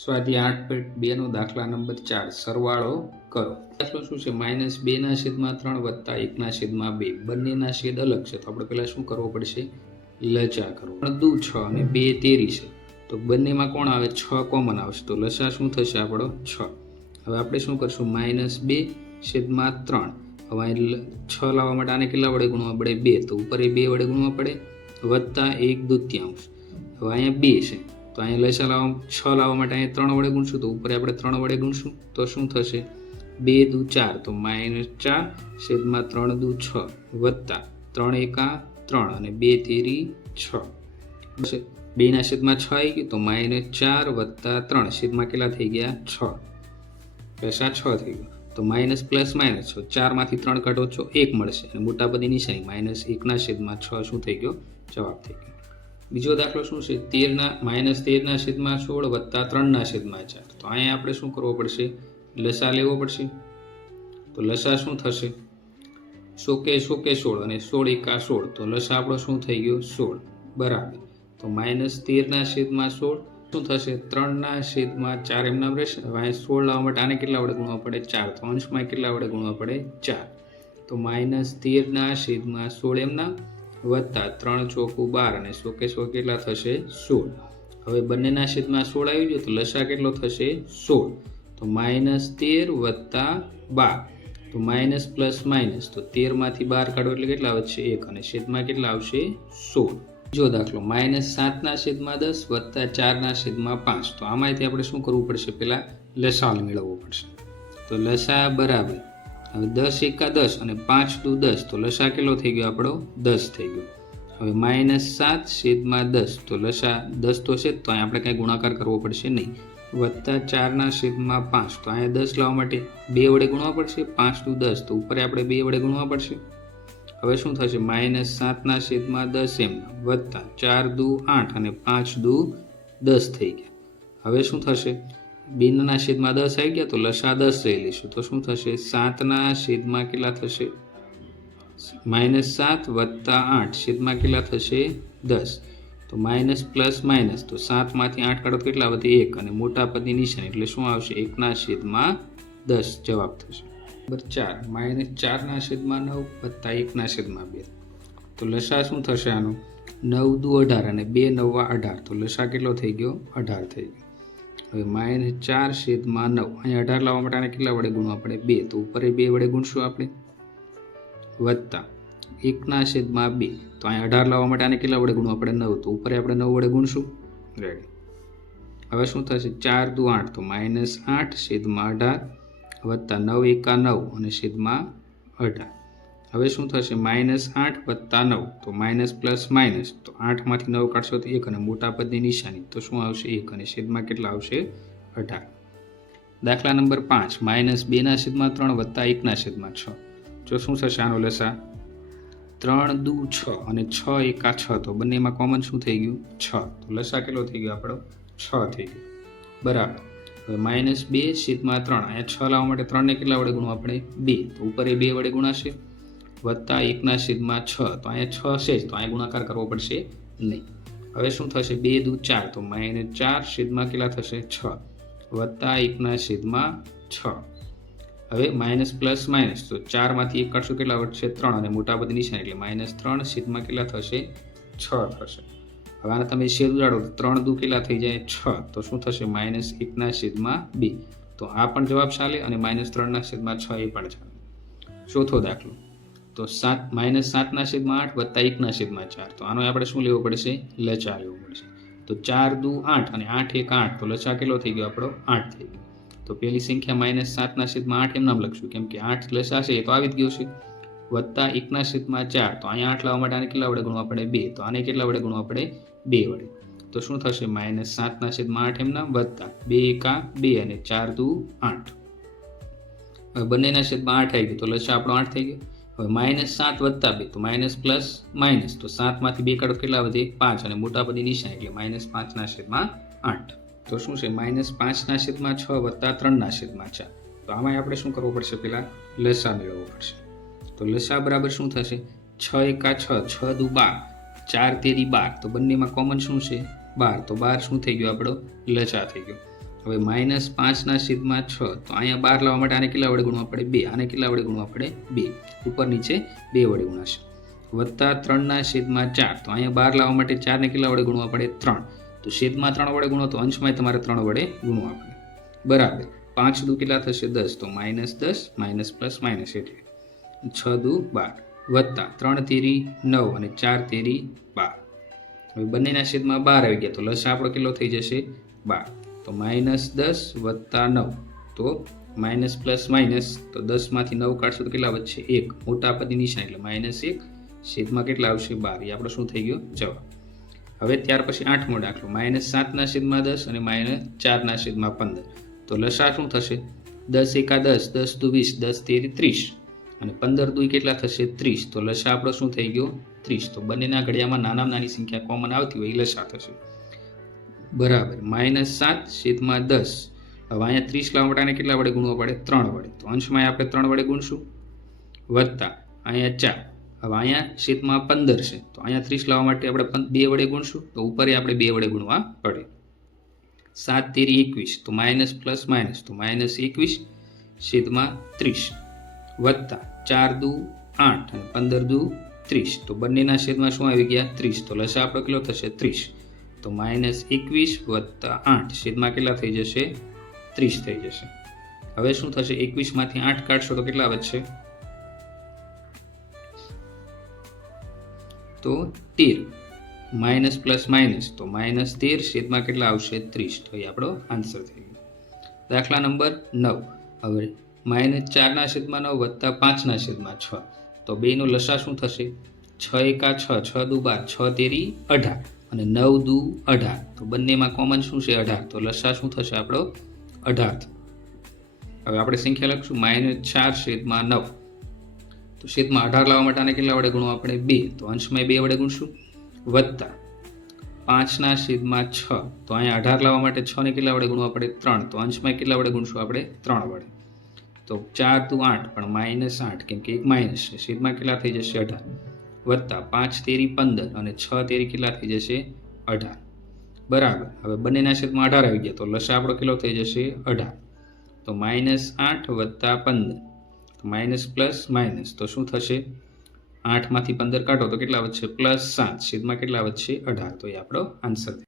સ્વાધ્યાય 8.2 નો દાખલા નંબર 4 સરવાળો કરો। દાખલો શું છે? -2/3 વત્તા 1/2 બંનેના છેદ અલગ છે, તો આપણે પહેલા શું કરવો પડશે? લચા કરવો। 3 અને 2 તેરી છે, તો બંનેમાં કોણ આવે? 6 કોમન આવશે, તો લસા શું થશે આપણો? 6। હવે આપણે શું કરશું? -2/3। હવે 6 લાવવા માટે આને કેટલા વડે ગુણવા પડે? 2, તો ઉપર એ 2 વડે ગુણવા પડે, વત્તા 1/2। હવે અહીંયા 2 છે, તો અહીંયા લસા લાવવા 6 લાવવા માટે અહીંયા 3 વડે ગુણશું, તો ઉપર આપણે 3 વડે ગુણશું, તો શું થશે? 2 દુ 4, તો -4/3 દુ 6 વત્તા 3 એકા 3 અને 2 તેરી 6। 2 ના છેદમાં 6 આવી ગયું, તો -4 વત્તા 3 છેદમાં કેટલા થઈ ગયા? 6, લસા 6 થઈ ગયો, તો માઇનસ પ્લસ માઇનસ 4 માંથી 3 કાઢો છો 1 મળશે, અને મોટા બધી નિશાની -1/6 શું થઈ ગયો? જવાબ થઈ ગયો। બીજો દાખલો શું છે? -13/16 વત્તા 3/4, તો અહીંયા આપણે શું કરવો પડશે? લસા લેવો પડશે, તો લસા શું થશે? 16 અને 16 એકા 16, તો લસા આપણો શું થઈ ગયો? 16 બરાબર। તો -13/16 શું થશે? 3/4 એમના રહેશે। હવે 16 લાવવા માટે આને કેટલા વડે ગુણવા પડે? 4, તો અંશમાં કેટલા વડે ગુણવા પડે? 4, તો -13/16 એમના વત્તા 3 ચોકું 12 અને 100 કેટલા થશે? 16। હવે બંનેના છેદમાં 16 આવી ગયો, તો લસા કેટલો થશે? 16, તો -13 વત્તા 12, તો માઇનસ પ્લસ માઇનસ, તો 13 માંથી 12 કાઢો એટલે કેટલા વધશે? 1, અને છેદમાં કેટલા આવશે? 16। બીજો દાખલો -7/10 વત્તા 4/5, તો આમાંથી આપણે શું કરવું પડશે? પહેલા લસા મેળવવો પડશે, તો લસા બરાબર, હવે 10 એકા 10 અને 5 દુ 10, તો લસા કેટલો થઈ ગયો આપણો? 10 થઈ ગયો। હવે -7/10, તો લસા 10 તો છે, તો અહીંયા આપણે કંઈ ગુણાકાર કરવો પડશે નહીં, વત્તા 4/5, તો અહીંયા 10 લાવવા માટે 2 વડે ગુણવા પડશે, 5 દુ 10, તો ઉપર આપણે 2 વડે ગુણવા પડશે। હવે શું થશે? -7/10 એમ વત્તા 4 દુ 8 અને 5 દુ 10 થઈ ગયા। હવે શું થશે? 2/10 આવી ગયા, તો લસા 10 લઈ લઈશું, તો શું થશે? 7/, કેટલા થશે? -7 વત્તા 8 છેદમાં કેટલા થશે? 10, તો માઇનસ પ્લસ માઇનસ, તો 7 માંથી 8 કાઢો કેટલા વધે? 1, અને મોટા પદની નિશાની એટલે શું આવશે? 1/10 જવાબ થશે। નંબર 4 -4/9 વત્તા 1/2, તો લસા શું થશે આનો? 9 દુ 18 અને 2 9 18, તો લસા કેટલો થઈ ગયો? 18 થઈ ગયો। હવે -4/9, અહીંયા 18 લાવવા માટે આને કેટલા વડે ગુણવા પડે? 2, તો ઉપર 2 વડે ગુણશું આપણે, વત્તા 1/2, તો અહીંયા 18 લાવવા માટે આને કેટલા વડે ગુણવા પડે? 9, તો ઉપર આપણે 9 વડે ગુણશું, રેડી। હવે શું થશે? 4 દુ 8, તો -8/18 વત્તા 9 એકા 9 અને છેદમાં 18। હવે શું થશે? -8 વત્તા 9, તો માઇનસ પ્લસ માઇનસ, તો 8 માંથી 9 કાઢશો તો 1, અને મોટા પદની નિશાની, તો શું આવશે? 1, અને છેદમાં કેટલા આવશે? 18। દાખલા નંબર 5 -2/3 વત્તા 1/6, જો શું થશે આનો લસા? 3 દુ 6 અને 6 એકા 6, તો બંનેમાં કોમન શું થઈ ગયું? 6, તો લસા કેટલો થઈ ગયો આપણો? 6 થઈ ગયો બરાબર। હવે -2/3, અહીંયા 6 લાવવા માટે 3 ને કેટલા વડે ગુણવા પડે? 2, તો ઉપર 2 વડે ગુણાશે, વત્તા 1/6, તો અહીંયા 6 છે જ, તો અહીંયા ગુણાકાર કરવો પડશે નહીં। હવે શું થશે? 2 દુ 4, તો -4 છેદમાં કેટલા થશે? 6 વત્તા 1/6। હવે માઇનસ પ્લસ માઇનસ, તો 4 માંથી 1 કાઢશું કેટલા વધશે? 3, અને મોટા બધી નિશાની એટલે -3 છેદમાં કેટલા થશે? 6 થશે। હવે આને તમે છેદ ઉડાડો, તો 3 દુ કેટલા થઈ જાય? 6, તો શું થશે? -1/2, તો આ પણ જવાબ ચાલે, અને -3/6 એ પણ ચાલે। ચોથો દાખલો, તો -7/8 વત્તા 1/4, તો આનો આપણે શું લેવો પડશે? લચા લેવો પડશે, તો 4 દુ 8 અને 8 એકા 8, તો લચા કેટલો થઈ ગયો આપણો? 8 થઈ ગયો। તો પહેલી સંખ્યા -7/8 એમ નામ લખશું, કેમ કે 8 લસા છે એ તો આવી જ ગયો છે, વત્તા 1/4, તો અહીંયા 8 લાવવા માટે આને કેટલા વડે ગુણવા પડે? 2, તો આને કેટલા વડે ગુણવા પડે? 2 વડે, તો શું થશે? -7/8 એમ નામ વત્તા 2 એકા 2 અને 4 દુ 8, હવે બંનેના છેદમાં 8 આવી ગયું, તો લસા આપણો 8 થઈ ગયો। હવે -7 વત્તા 2, તો માઇનસ પ્લસ માઇનસ, તો 7 માંથી 2 કાઢો કેટલા વધે? 5, અને મોટા પદની નિશાની એટલે -5/8, તો શું છે? -5/6 વત્તા 3/4, તો આમાં આપણે શું કરવું પડશે? પહેલા લસા મેળવવો પડશે, તો લસા બરાબર શું થશે? 6 એકા 6, 6 દુ 12, 4 તેરી 12, તો બંનેમાં કોમન શું છે? 12, તો 12 શું થઈ ગયો આપણો? લસા થઈ ગયો। હવે -5ના છેદમાં 6 તો અહીંયા 12 લાવવા માટે આને કેટલા વડે ગુણવા પડે 2, આને કેટલા વડે ગુણવા પડે 2, ઉપર નીચે 2 વડે ગુણાશે. વત્તા 3ના છેદમાં 4 તો અહીંયા 12 લાવવા માટે 4 ને કેટલા વડે ગુણવા પડે 3, તો છેદમાં 3 વડે ગુણો તો અંશમાં તમારે 3 વડે ગુણવા પડે. બરાબર. 5 દુ કેટલા થશે 10, તો -10 માઇનસ પ્લસ માઇનસ એટલે 6 દુ 12 વત્તા 3 તેરી 9 અને 4 તેરી 12. હવે બંનેના છેદમાં 12 આવી ગયા તો લસા આપણો કેટલો થઈ જશે 12, તો -10 વત્તા 9 તો માઇનસ પ્લસ માઇનસ તો 10 માંથી 9 કાઢશો તો કેટલા વધશે 1, મોટા પદની નિશાની એટલે -1 છેદમાં કેટલા આવશે 12. એ આપણો શું થઈ ગયો જવાબ. હવે ત્યાર પછી 8મો દાખલો -7ના છેદમાં 10 અને -4ના છેદમાં 15 તો લસા શું થશે 10 એકા 10, 10 દુ 20, 10 તેરી 30 અને 15 દુ કેટલા થશે 30, તો લસા આપણો શું થઈ ગયો 30. તો બંનેના ઘડિયામાં નાનામાં નાની સંખ્યા કોમન આવતી હોય એ લસા થશે. બરાબર. -7 છેદમાં 10 હવે અહીંયા 30 લાવવા માટે કેટલા વડે ગુણવા પડે 3 વડે, તો અંશમાં આપણે 3 વડે ગુણશું વત્તા અહીંયા 4. હવે અહીંયા છેદમાં 15 છે તો અહીંયા 30 લાવવા માટે આપણે 2 વડે ગુણશું તો ઉપર આપણે 2 વડે ગુણવા પડે. 7 તેરી 21 તો માઇનસ પ્લસ માઇનસ તો -21 છેદમાં 30 વત્તા 4 દુ 8 અને 15 દુ 30 તો બંનેના છેદમાં શું આવી ગયા 30, તો લસા આપણો કેટલો થશે 30, તો -21 વત્તા 8 છેદમાં કેટલા થઈ જશે 30 થઈ જશે. હવે શું થશે 21 માંથી 8 કાઢશો તો કેટલા વધશે તો 13, માઇનસ પ્લસ માઇનસ તો -13 છેદમાં કેટલા આવશે 30, તો એ આપણો આન્સર થઈ ગયો. દાખલા નંબર 9. હવે -4ના છેદમાં 9 વત્તા 5ના છેદમાં 6 તો બેનો લસા શું થશે 6 એકા 6, 6 દુ 12, 6 તેરી 18 અને 9 દુ 18 તો બંનેમાં કોમન શું છે 18, તો લસા શું થશે આપણો 18. હવે આપણે સંખ્યા લખશું -4 છેદમાં 9 તો છેદમાં 18 લાવવા માટે આને કેટલા વડે ગુણવા આપણે 2, તો અંશમાં 2 વડે ગુણશું વત્તા 5ના છેદમાં 6 તો અહીંયા 18 લાવવા માટે 6 ને કેટલા વડે ગુણવા પડે 3, તો અંશમાં કેટલા વડે ગુણશું આપણે 3 વડે, તો 4 દુ 8 પણ -8 કેમ કે એક માઇનસ છે છેદમાં કેટલા થઈ જશે 18 વત્તા 5 તેરી 15 અને 6 તેરી કેટલા થઈ જશે 18. બરાબર. હવે બંનેના છેદમાં 18 આવી ગયા તો લસા આપણો કેટલો થઈ જશે 18, તો -8 વત્તા 15 તો માઇનસ પ્લસ માઇનસ તો શું થશે 8 માંથી 15 કાઢો તો કેટલા વધશે +7 છેદમાં કેટલા વધશે 18, તો એ આપણો આન્સર.